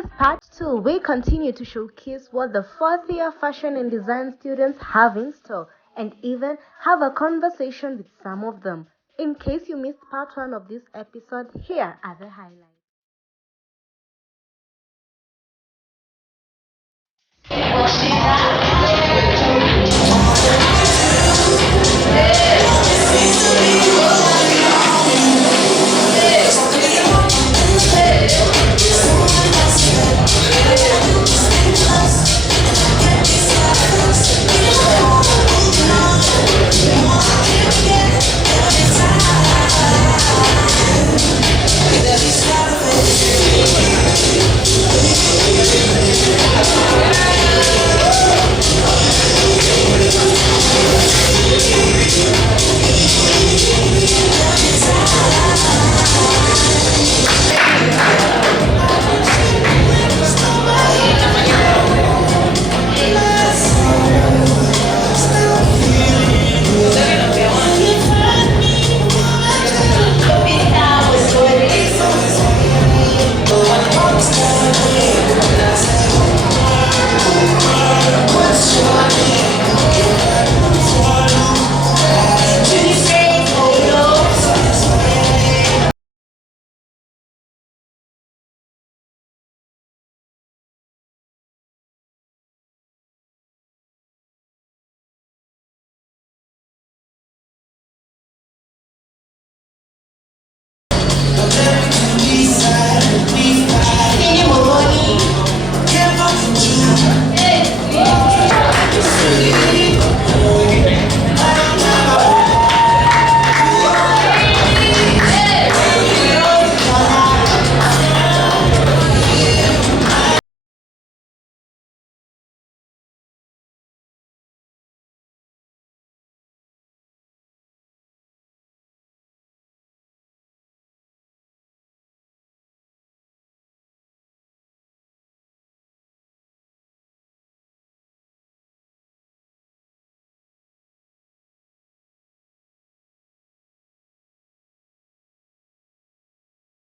this part 2, we continue to showcase what the fourth year fashion and design students have in store and even have a conversation with some of them. In case you missed part 1 of this episode, here are the highlights.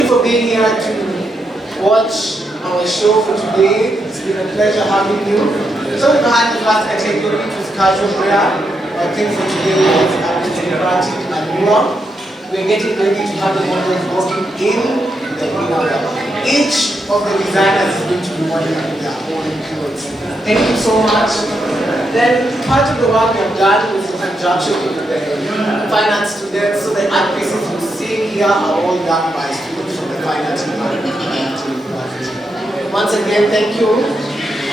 For being here to watch our show for today. It's been a pleasure having you. So we've had the first category, which was casual wear. I think for today is democratic and newer. We're getting ready to have the models working in the inner. Each of the designers is going to be modeling their own clothes. Thank you so much. Then part of the work we have done was in conjunction with the finance students. So the art pieces you see here are all done by students from the finance department. Once again, thank you.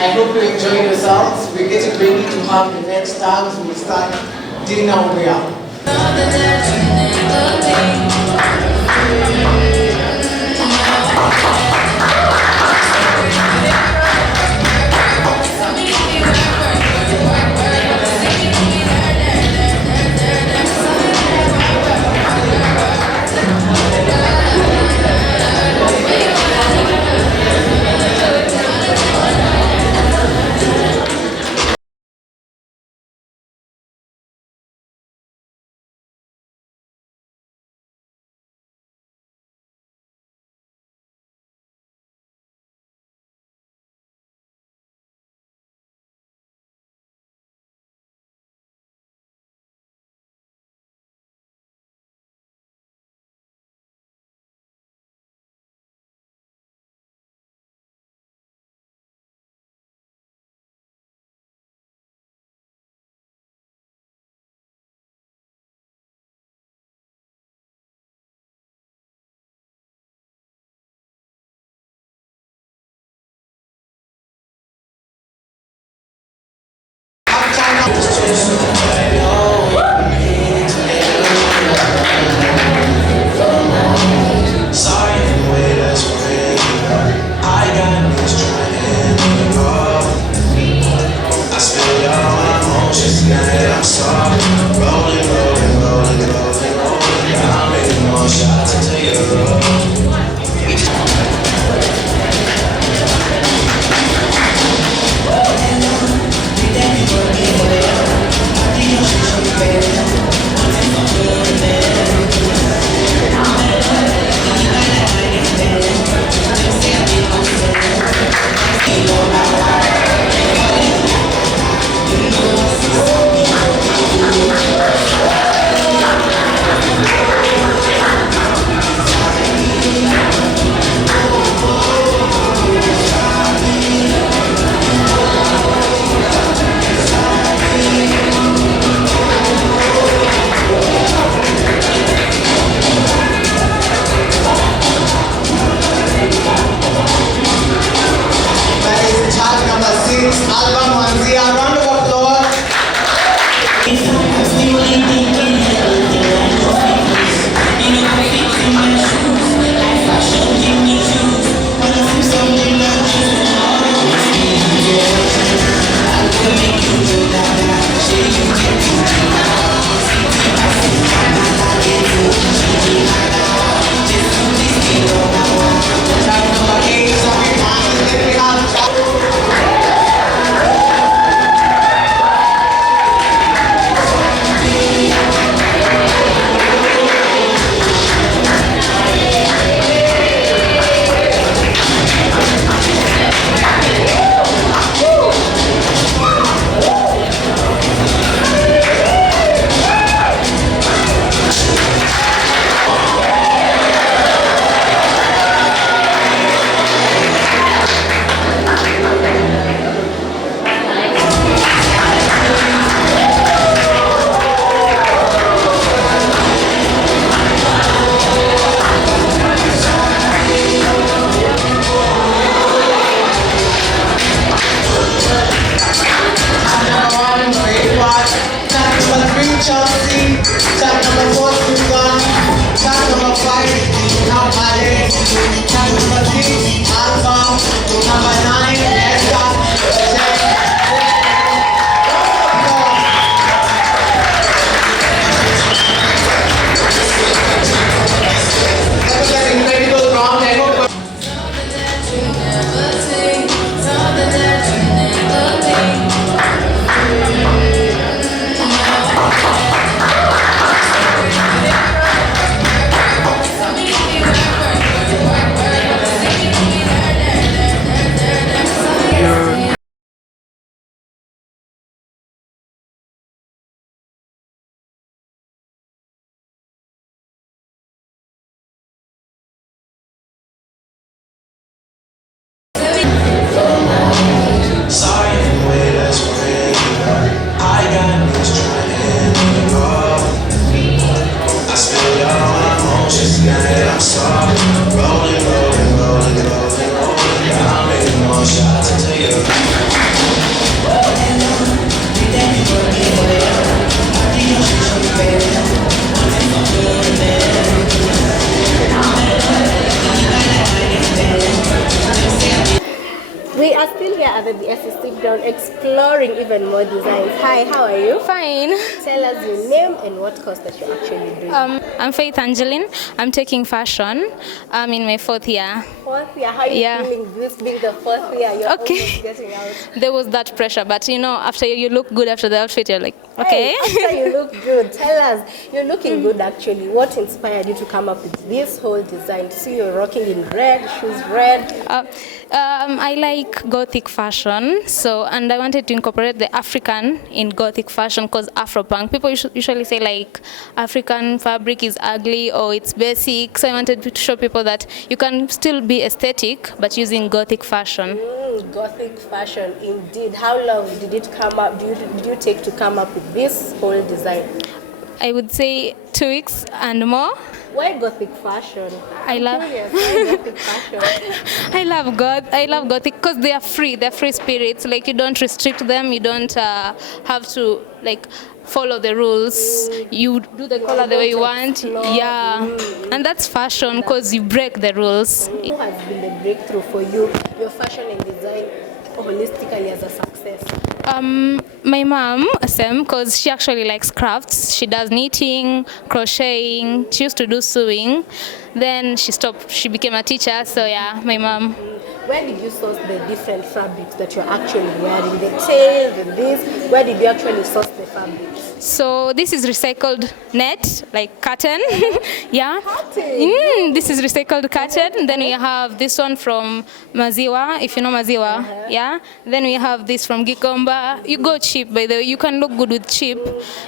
I hope you enjoy yourselves. We're getting ready to have the next tags. We'll start dinner wear. next to tag number 6, Alpha, number 9, Esther, 10. That was an incredible round. I hope. We are still here at the BSC ground exploring even more designs. Hi, how are you? Fine. Tell us your name and what course that you're actually doing. I'm Faith Angeline. I'm taking fashion. I'm in my 4th year. 4th year, how are you feeling this being the 4th year? You're almost getting out. There was that pressure, but you know, after you look good after the outfit, you're like, okay. Hey, after you look good, tell us, you're looking good actually. What inspired you to come up with this whole design? See, you're rocking in red, shoes red. I like Gothic fashion, and I wanted to incorporate the African in Gothic fashion because Afro-punk. People usually say like African fabric is ugly or it's basic, so I wanted to show people that you can still be aesthetic but using Gothic fashion. Gothic fashion, indeed. How long did it come up? Did you take to come up with this whole design? I would say 2 weeks and more. Why Gothic fashion? I love Gothic fashion. I love Gothic because they are free. They're free spirits. Like you don't restrict them. You don't have to like follow the rules. You do the color the way you want. Yeah, and that's fashion because you break the rules. Who has been the breakthrough for you? Your fashion and design holistically as a success. My mom, Sam, because she actually likes crafts. She does knitting, crocheting. She used to do sewing. Then she stopped. She became a teacher. So yeah, my mom. Where did you source the different fabrics that you're actually wearing? The tail, the this. Where did you actually source the fabrics? So this is recycled net, like cotton. Yeah. Cotton. This is recycled cotton. Then we have this one from Maziwa, if you know Maziwa. Yeah. Then we have this from Gikomba. You go cheap, by the way. You can look good with cheap.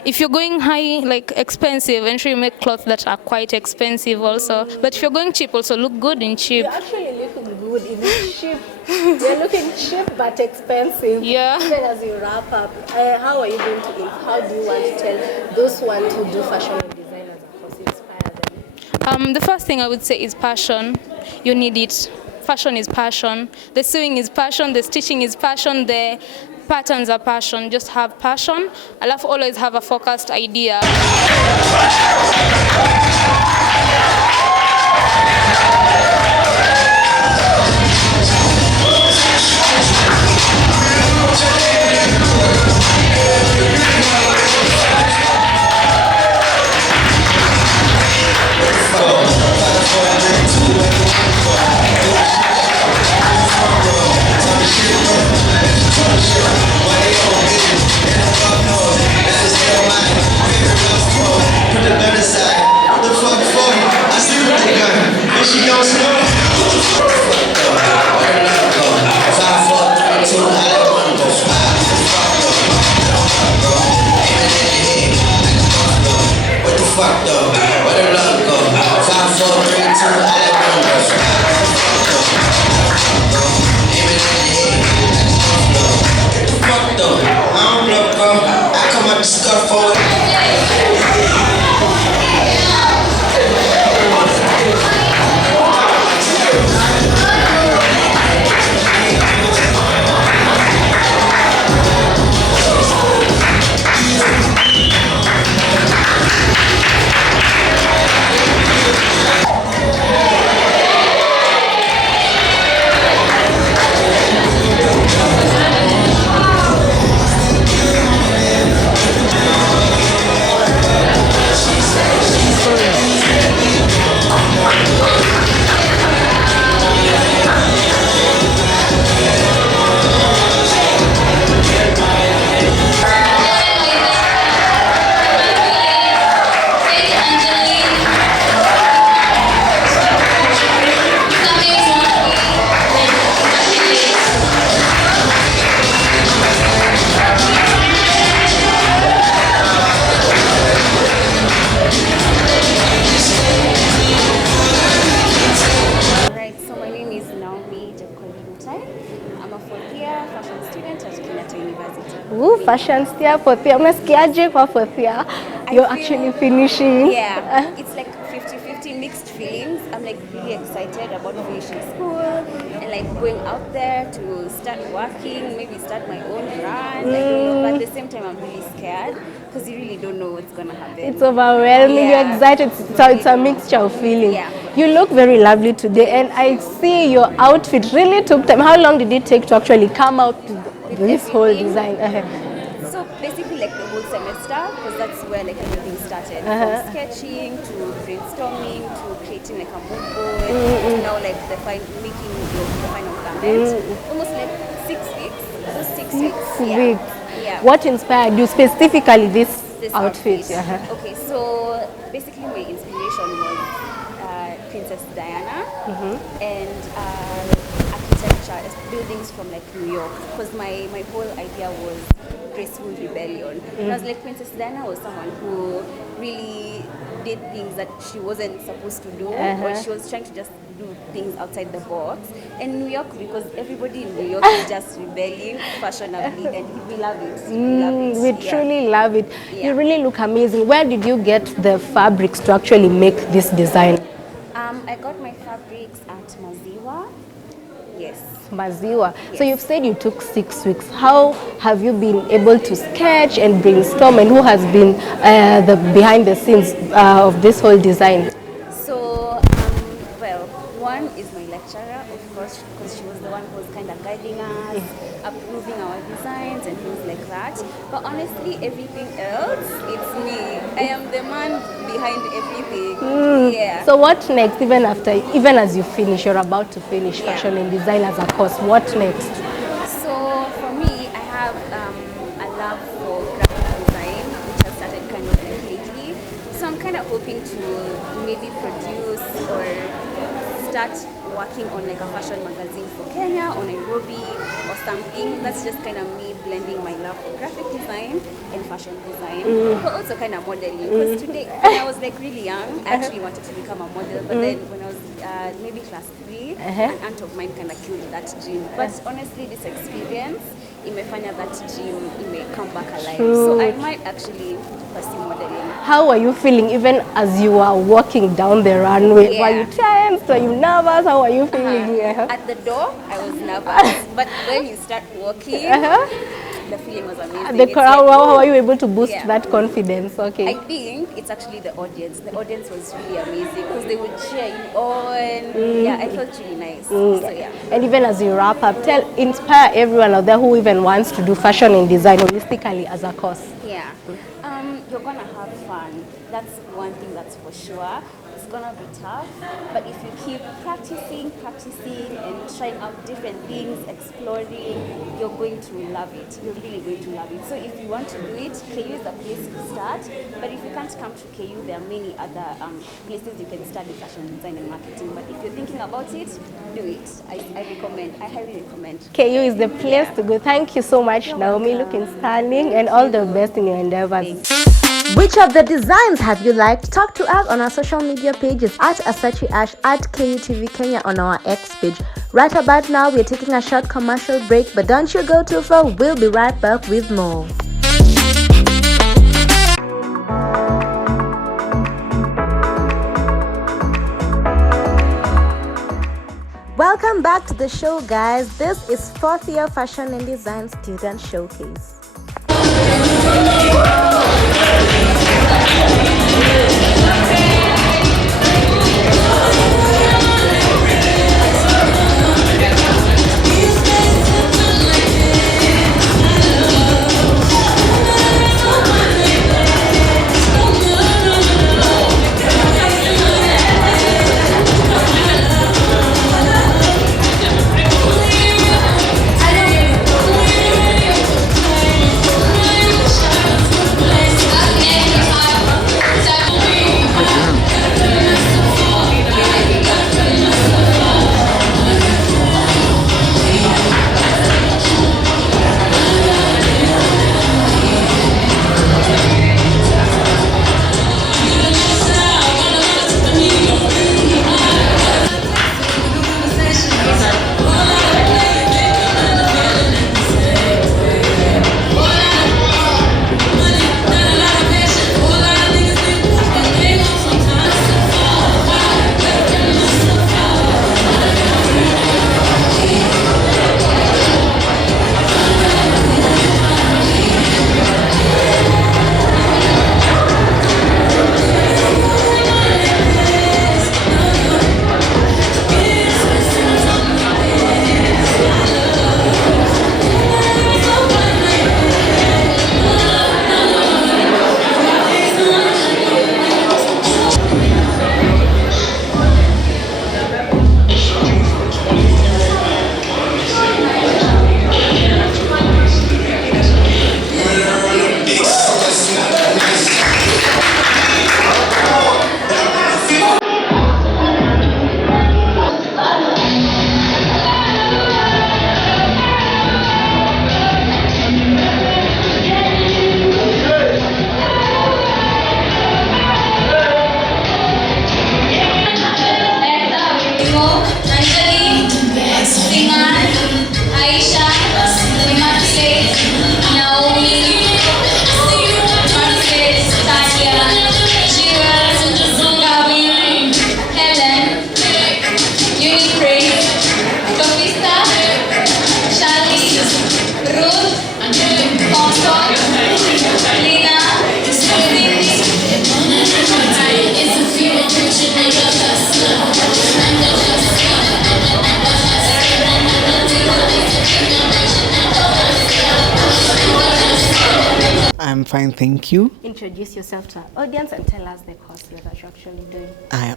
If you're going high, like expensive, ensure you make clothes that are quite expensive also. But if you're going cheap, also look good in cheap. You're actually looking good in cheap. You're looking cheap but expensive. Yeah. Even as you wrap up, how are you going to? How do you want to tell those who want to do fashion and design as a course, inspire them? The first thing I would say is passion. You need it. Fashion is passion. The sewing is passion. The stitching is passion. The patterns are passion. Just have passion. I'll always have a focused idea. Put the better side. The fuck Ooh, fashion year, fourth year. Unasikiaje kwa fourth year? I You're feel- actually finishing. Yeah, it's like 50-50 mixed feelings. I'm like really excited about finishing school and like going out there to start working, maybe start my own brand. I don't know, but at the same time, I'm really scared because you really don't know what's gonna happen. It's overwhelming. Yeah. You're excited. It's a mixture of feelings. Yeah. You look very lovely today, and I see your outfit really took time. How long did it take to actually come out with this whole everything. design? So basically, like the whole semester, because that's where like everything started. From sketching to brainstorming to creating like a mood board to now like making the final garment. Almost like 6 weeks. So 6 weeks. Weeks. Yeah. What inspired you specifically this outfit? Okay, so basically my inspiration was Princess Diana and architecture, buildings from like New York, because my whole idea was graceful rebellion. And I was like, Princess Diana was someone who really did things that she wasn't supposed to do, or she was trying to just do things outside the box. And New York, because everybody in New York is just rebelling fashionably, and we love it. We love it. We truly love it. Yeah. You really look amazing. Where did you get the fabrics to actually make this design? I got my fabrics at Maziwa. Yes. Maziwa. So Yes. you've said you took 6 weeks. How have you been able to sketch and brainstorm, and who has been the behind the scenes of this whole design? So, well, one is my lecturer, of course, because she was the one who was kind of guiding us, approving our designs and things like that. But honestly, everything else, it's me. I am the man behind everything. Yeah. So what next? Even as you finish, you're about to finish Yeah. fashion and design as a course. What next? So for me, I have a love for graphic design, which has started kind of like lately. So I'm kind of hoping to maybe produce or start working on like a fashion magazine for Kenya or Nairobi or something. That's just kind of me blending my love for graphic design and fashion design, but also kind of modeling. Because today, when I was like really young, I actually wanted to become a model, but then when I was maybe class 3, an aunt of mine kind of killed that dream. But honestly, this experience, imefanya that dream come back alive. So I might actually pursue modeling. How are you feeling even as you are walking down the runway? Yeah. Were you tense? Were you nervous? How are you feeling? At the door, I was nervous, but when you start walking, the feeling was amazing. The It's crowd, like, how are you able to boost Yeah. that confidence? Okay. I think it's actually the audience. The audience was really amazing because they would cheer you on. Yeah, I felt really nice. So yeah. And even as you wrap up, inspire everyone out there who even wants to do fashion and design holistically as a course. Yeah. You're gonna have fun. That's one thing that's for sure. It's gonna be tough, but if you keep practicing and trying out different things, exploring, you're going to love it. You're really going to love it. So if you want to do it, KU is a place to start. But if you can't come to KU, there are many other places you can study fashion design and marketing. But if you're thinking about it, do it. I recommend. I highly recommend. KU is the place to go. Thank you so much, Naomi. Looking stunning, and all the best in your endeavors. Which of the designs have you liked? Talk to us on our social media pages at Asachi Ash, at KUTV Kenya on our X page. Right about now, we're taking a short commercial break, but don't you go too far. We'll be right back with more. Welcome back to the show, guys. This is 4th year Fashion and Design Student Showcase. fine, thank you. Introduce yourself to our audience and tell us the course you're actually doing.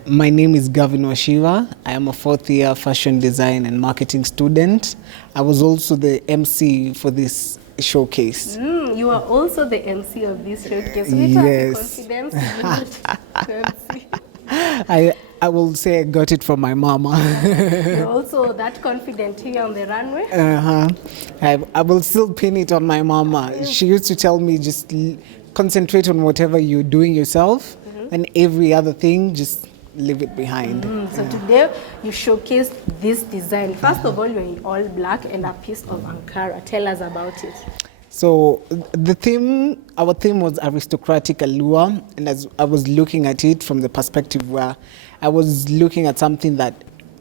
My name is Gavin Washiva. I am a fourth year fashion design and marketing student. I was also the MC for this showcase. You are also the MC of this showcase. With Yes. confidence you need to MC. I will say I got it from my mama. You're also that confident here on the runway. I will still pin it on my mama. She used to tell me just concentrate on whatever you're doing yourself, and every other thing just leave it behind. So today you showcased this design. First of all, you're in all black and a piece of Ankara. Tell us about it. So our theme was aristocratic allure, and as I was looking at it from the perspective where I was looking at something that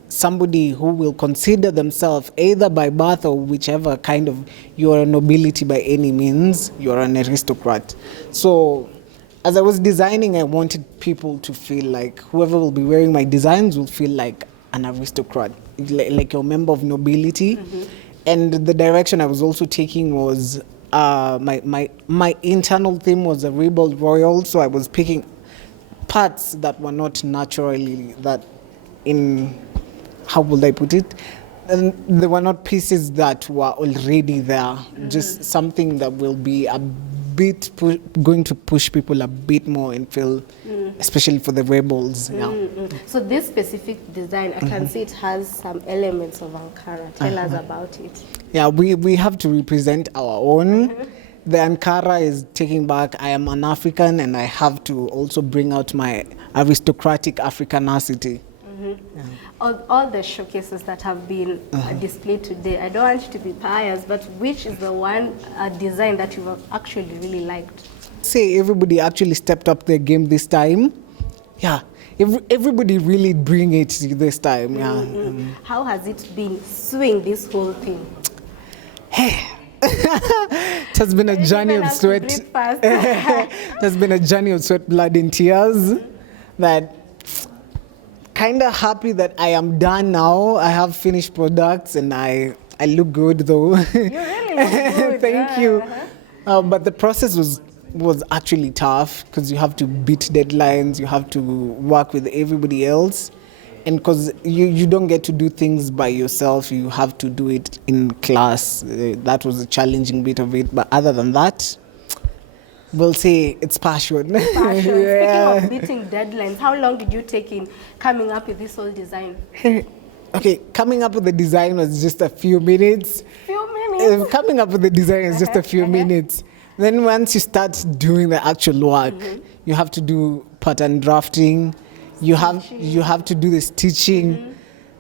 somebody who will consider themselves either by birth or whichever kind of, you're a nobility by any means, you're an aristocrat. So as I was designing, I wanted people to feel like whoever will be wearing my designs will feel like an aristocrat, like a member of nobility. And the direction I was also taking was my internal theme was a rebel royal, so I was picking parts that were not naturally that in, how would I put it? And they were not pieces that were already there, just something that will be a bit going to push people a bit more and feel, especially for the rebels. So this specific design, I can see it has some elements of Ankara. Tell us about it. Yeah, we have to represent our own. The Ankara is taking back, I am an African and I have to also bring out my aristocratic Africanacity. All the showcases that have been displayed today, I don't want you to be biased, but which is the one design that you have actually really liked? Say everybody actually stepped up their game this time. Yeah, everybody really bring it this time. How has it been swing this whole thing? It has been a journey of sweat. It has been a journey of sweat, blood, and tears. That kind of happy that I am done now. I have finished products and I look good though. You really look good. Thank you. But the process was actually tough because you have to beat deadlines. You have to work with everybody else. And because you don't get to do things by yourself, you have to do it in class. That was a challenging bit of it. But other than that, we'll say it's passion. Passion. Speaking of beating deadlines, how long did you take in coming up with this whole design? Okay, coming up with the design was just a few minutes. Coming up with the design is just a few minutes. Then once you start doing the actual work, you have to do pattern drafting. You have to do the stitching.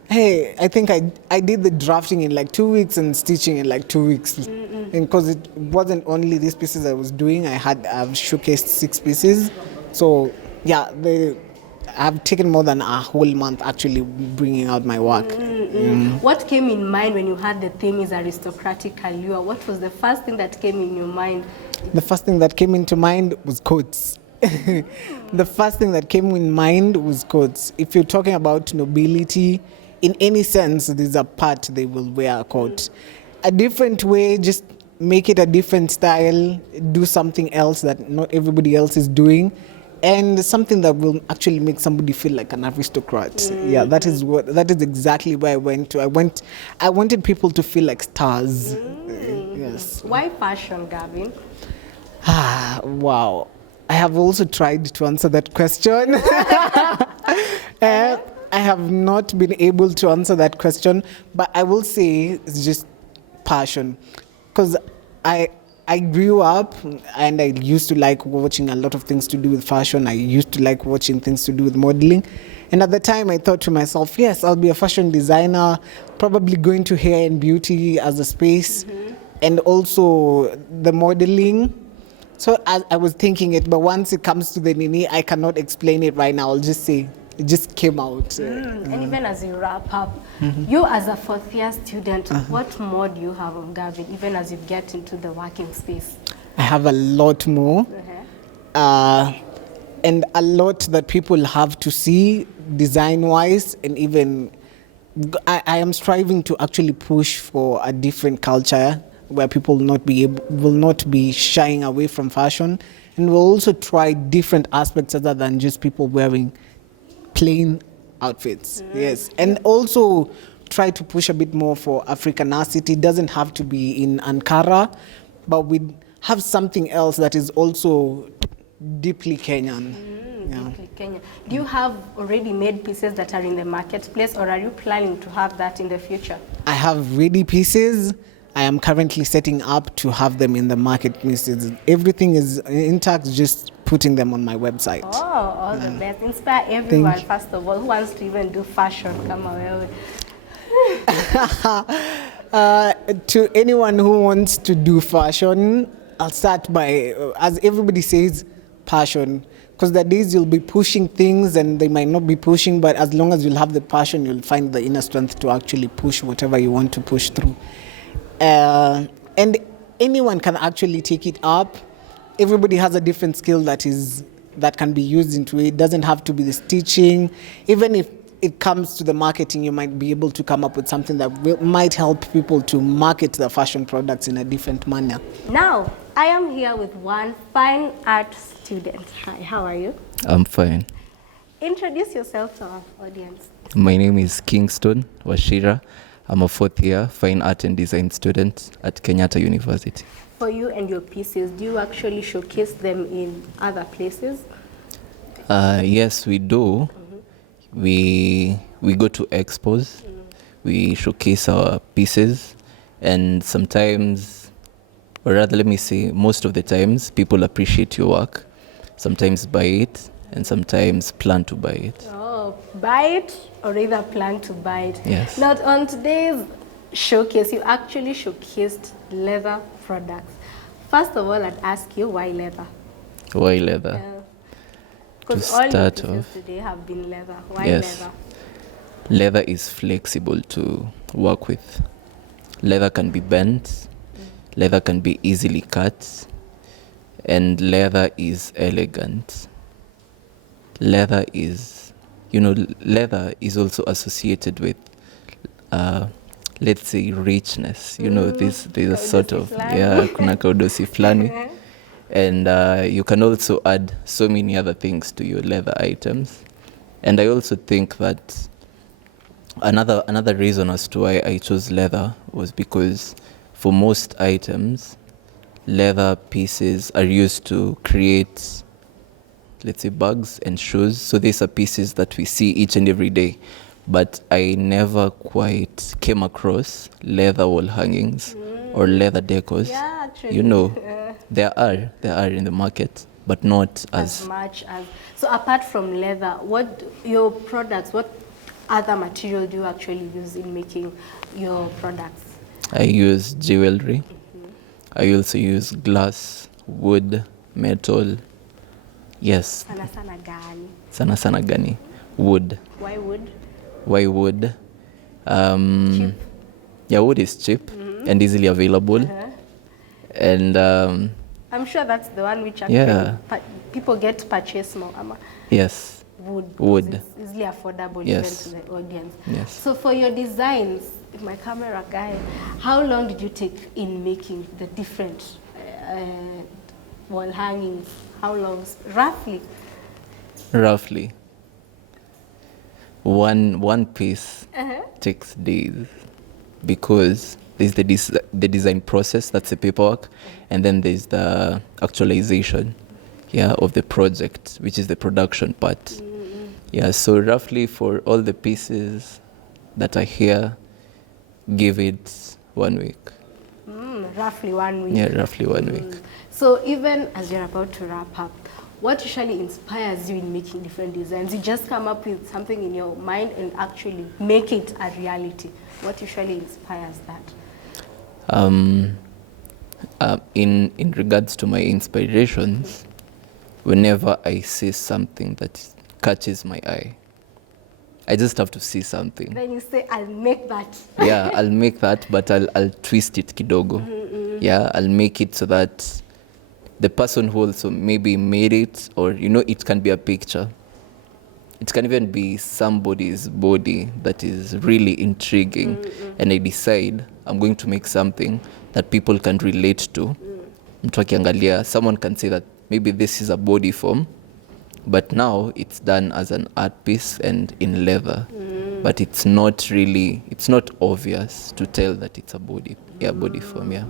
Hey, I think I did the drafting in like 2 weeks and stitching in like 2 weeks. And because it wasn't only these pieces I was doing, I've showcased 6 pieces. So yeah, I've taken more than a whole month actually bringing out my work. What came in mind when you had the theme is aristocratic allure? What was the first thing that came in your mind? The first thing that came into mind was coats. The first thing that came in mind was coats. If you're talking about nobility, in any sense, there's a part they will wear a coat. A different way, just make it a different style, do something else that not everybody else is doing, and something that will actually make somebody feel like an aristocrat. Yeah, that is exactly where I went to. I wanted people to feel like stars. Yes. Why fashion, Gavin? Wow. I have also tried to answer that question. I have not been able to answer that question, but I will say it's just passion. Because I grew up and I used to like watching a lot of things to do with fashion. I used to like watching things to do with modeling. And at the time I thought to myself, yes, I'll be a fashion designer, probably going to hair and beauty as a space, and also the modeling. So I was thinking it, but once it comes to the Nini, I cannot explain it right now. I'll just say it just came out. And even as you wrap up, you as a fourth year student, what more do you have of Gavin, even as you get into the working space? I have a lot more. And a lot that people have to see design-wise, and even I am striving to actually push for a different culture where people will not be shying away from fashion, and we'll also try different aspects other than just people wearing plain outfits. Yes, and also try to push a bit more for Africanacity. It doesn't have to be in Ankara, but we have something else that is also deeply Kenyan. Deeply Kenyan. Do you have already made pieces that are in the marketplace, or are you planning to have that in the future? I have ready pieces. I am currently setting up to have them in the marketplaces. Everything is intact, just putting them on my website. Oh, all the best. Inspire everyone, first of all, who wants to even do fashion. Come away. To anyone who wants to do fashion, I'll start by, as everybody says, passion. Because the days you'll be pushing things and they might not be pushing, but as long as you'll have the passion, you'll find the inner strength to actually push whatever you want to push through. And anyone can actually take it up. Everybody has a different skill that can be used into it. It doesn't have to be the stitching. Even if it comes to the marketing, you might be able to come up with something that might help people to market their fashion products in a different manner. Now, I am here with one fine art student. Hi, how are you? I'm fine. Introduce yourself to our audience. My name is Kingston Washira. I'm a fourth year fine art and design student at Kenyatta University. For you and your pieces, do you actually showcase them in other places? Yes, we do. We go to expos. We showcase our pieces, and sometimes, or rather let me say, most of the times, people appreciate your work. Sometimes buy it, and sometimes plan to buy it. Oh, buy it or either plan to buy it. Yes. Now, on today's showcase, you actually showcased leather products. First of all, I'd ask you, why leather? Why leather? Because To all your start pieces off, today have been leather. Why yes. leather? Leather is flexible to work with. Leather can be bent, leather can be easily cut, and leather is elegant. Leather is, leather is also associated with, let's say, richness. There's a sort of, kuna kaudosi flani. And you can also add so many other things to your leather items. And I also think that another reason as to why I chose leather was because for most items, leather pieces are used to create, let's say, bags and shoes. So these are pieces that we see each and every day. But I never quite came across leather wall hangings or leather decors. Yeah, actually. There are in the market, but not As much as. So apart from leather, what other material do you actually use in making your products? I use jewelry. I also use glass, wood, metal. Yes. Sana gani? Sana gani? Wood. Why wood? Why wood? Cheap. Yeah, wood is cheap and easily available. And I'm sure that's the one which actually people get to purchase more. Yes. Wood. It's easily affordable Yes. even to the audience. Yes. So for your designs, my camera guy, how long did you take in making the different wall hangings? How long, roughly? Roughly. One piece takes days because there's the design process, that's the paperwork, and then there's the actualization, of the project, which is the production part. Yeah, so roughly for all the pieces that are here, give it 1 week. Roughly 1 week. Yeah, roughly 1 week. So even as you're about to wrap up, what usually inspires you in making different designs? You just come up with something in your mind and actually make it a reality. What usually inspires that? In regards to my inspirations, whenever I see something that catches my eye, I just have to see something. Then you say, I'll make that. Yeah, I'll make that, but I'll twist it kidogo. Yeah, I'll make it so that the person who also maybe made it, or it can be a picture. It can even be somebody's body that is really intriguing, and I decide I'm going to make something that people can relate to. Mtu akiangalia, someone can say that maybe this is a body form, but now it's done as an art piece and in leather. But it's not obvious to tell that it's a body form, yeah.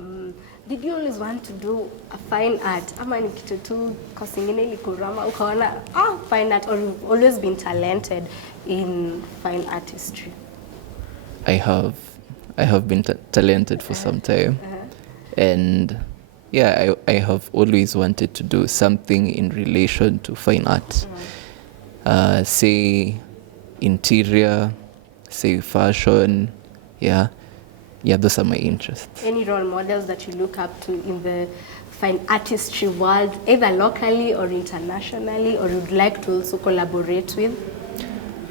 Did you always want to do a fine art? Ama ni kitu tu kosi ingine ilikurama ukaona fine art, or you've always been talented in fine artistry? I have been talented for some time. And yeah, I have always wanted to do something in relation to fine art. Say interior, say fashion, yeah, those are my interests. Any role models that you look up to in the fine artistry world, either locally or internationally, or you'd like to also collaborate with?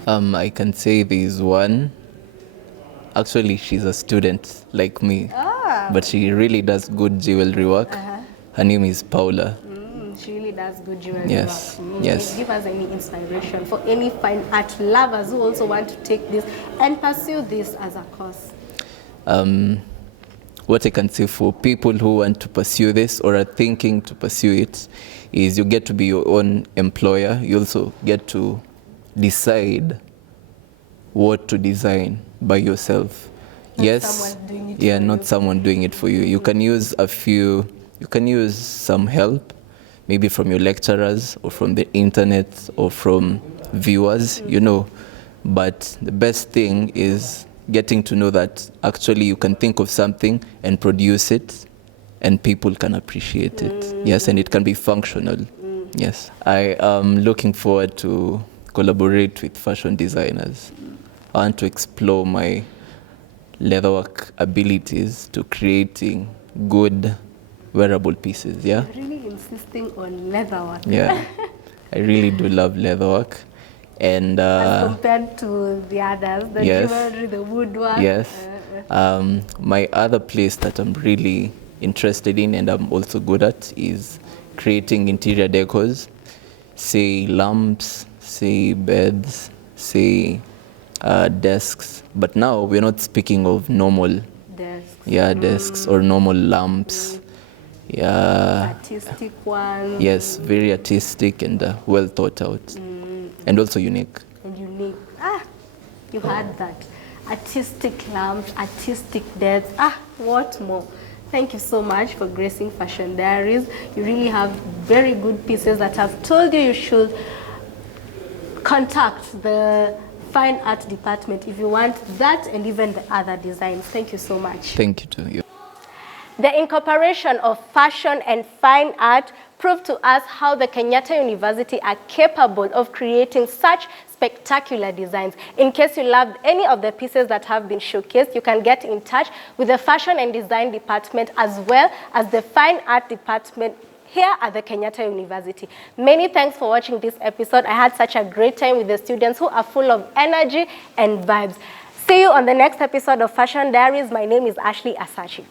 I can say there's one. Actually, she's a student like me, but she really does good jewelry work. Her name is Paula. She really does good jewelry Yes, work. yes. Give us any inspiration for any fine art lovers who also want to take this and pursue this as a course. What I can say for people who want to pursue this or are thinking to pursue it is you get to be your own employer. You also get to decide what to design by yourself. Someone doing it for not you. someone doing it for you. You can use some help, maybe from your lecturers or from the internet or from viewers, But the best thing is getting to know that actually you can think of something and produce it and people can appreciate it. Yes, and it can be functional. Yes. I am looking forward to collaborate with fashion designers. I want to explore my leatherwork abilities to creating good wearable pieces, yeah? You're really insisting on leatherwork. Yeah, I really do love leatherwork. And as compared to the others, the jewelry, the woodwork. yes. My other place that I'm really interested in and I'm also good at is creating interior decors, say lamps, say beds, say desks. But now we're not speaking of normal desks or normal lamps. Yeah. Artistic ones. Yes, very artistic and well thought out. And also unique. And unique. You had that. Artistic lamps, artistic beds. What more? Thank you so much for gracing Fashion Diaries. You really have very good pieces that I've told you should contact the fine art department if you want that and even the other designs. Thank you so much. Thank you to you. The incorporation of fashion and fine art proved to us how the Kenyatta University are capable of creating such spectacular designs. In case you loved any of the pieces that have been showcased, you can get in touch with the Fashion and Design Department as well as the Fine Art Department here at the Kenyatta University. Many thanks for watching this episode. I had such a great time with the students who are full of energy and vibes. See you on the next episode of Fashion Diaries. My name is Ashley Asachi.